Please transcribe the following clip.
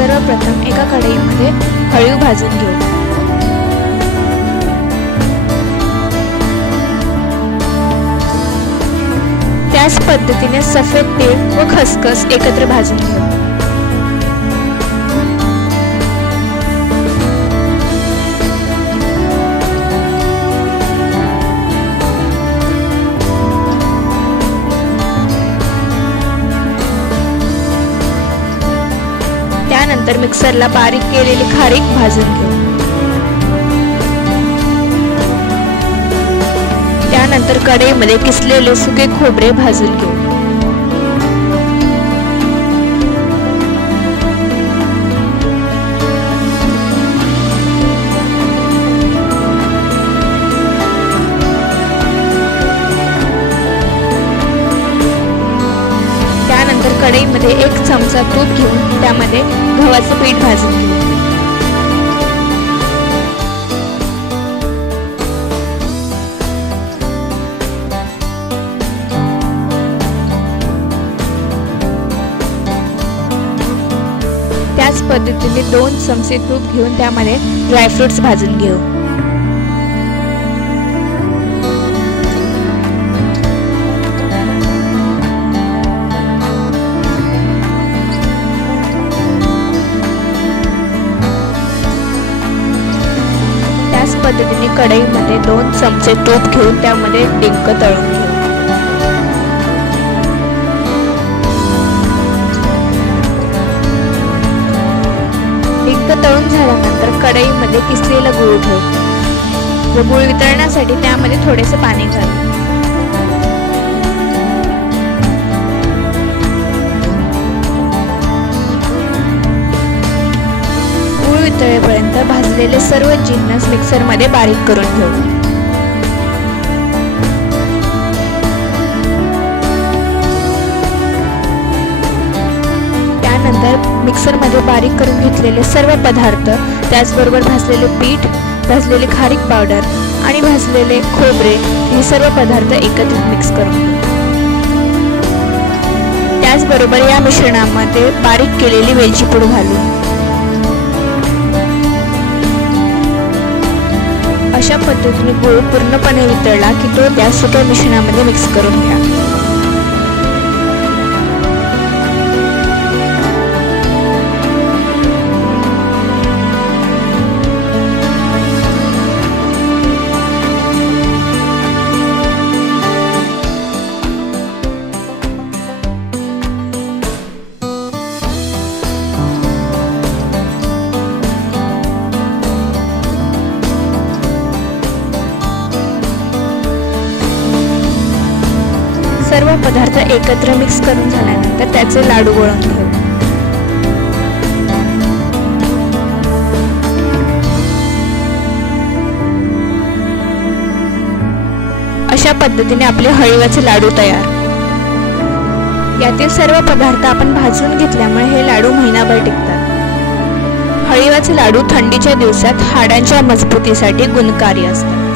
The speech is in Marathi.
सर्वप्रथम एका कढईमध्ये हळीव भाजून घेऊ। त्याच पद्धतीने सफेद तीळ व खसखस एकत्र भाजून घेऊ। त्यानंतर मिक्सरला बारीक केलेली खारीक भाजून घेऊ। त्यानंतर कढईमध्ये किसलेले सुके खोबरे भाजून घेऊ। त्यानंतर कढईमध्ये 1 चमचा तूप घेऊन त्यामध्ये गव्हाचं पीठ भाजून घेऊ। त्याच पद्धतीने 2 चमचे तूप घेऊन त्यामध्ये ड्रायफ्रुट्स भाजून घेऊ। त्याच पद्धतीने कढईमध्ये 2 चमचे तूप घेऊन त्यामध्ये डिंक तळून घेऊ। डिंक तळून झाल्यानंतर कढईमध्ये किसलेला गूळ ठेवू व गूळ वितळण्यासाठी त्यामध्ये थोडेसे पाणी घालू। गूळ वितळेपर्यंत भाजलेले सर्व जिन्नस मिक्सरमध्ये बारीक करून घेऊ। त्यानंतर मिक्सरमध्ये बारीक करून घेतलेले सर्व पदार्थ, त्याचबरोबर भाजलेले पीठ, भाजलेली खारीक पावडर आणि भाजलेले खोबरे हे सर्व पदार्थ एकत्रित मिक्स करून घेऊ। त्याचबरोबर या मिश्रणामध्ये बारीक केलेली वेलची पूड घालू। अशा पद्धतीने गूळ पूर्णपणे वितळला की तो त्या सुक्या मिश्रणामध्ये मिक्स करून घ्या। सर्व पदार्थ एकत्र मिक्स करून झाल्यानंतर त्याचे लाडू वळून घेऊ। अशा पद्धतीने आपले हळीवाचे लाडू तयार। यातील सर्व पदार्थ आपण भाजून घेतल्यामुळे हे लाडू महिनाभर टिकतात। हळीवाचे लाडू थंडीच्या दिवसात हाडांच्या मजबूतीसाठी गुणकारी असतात।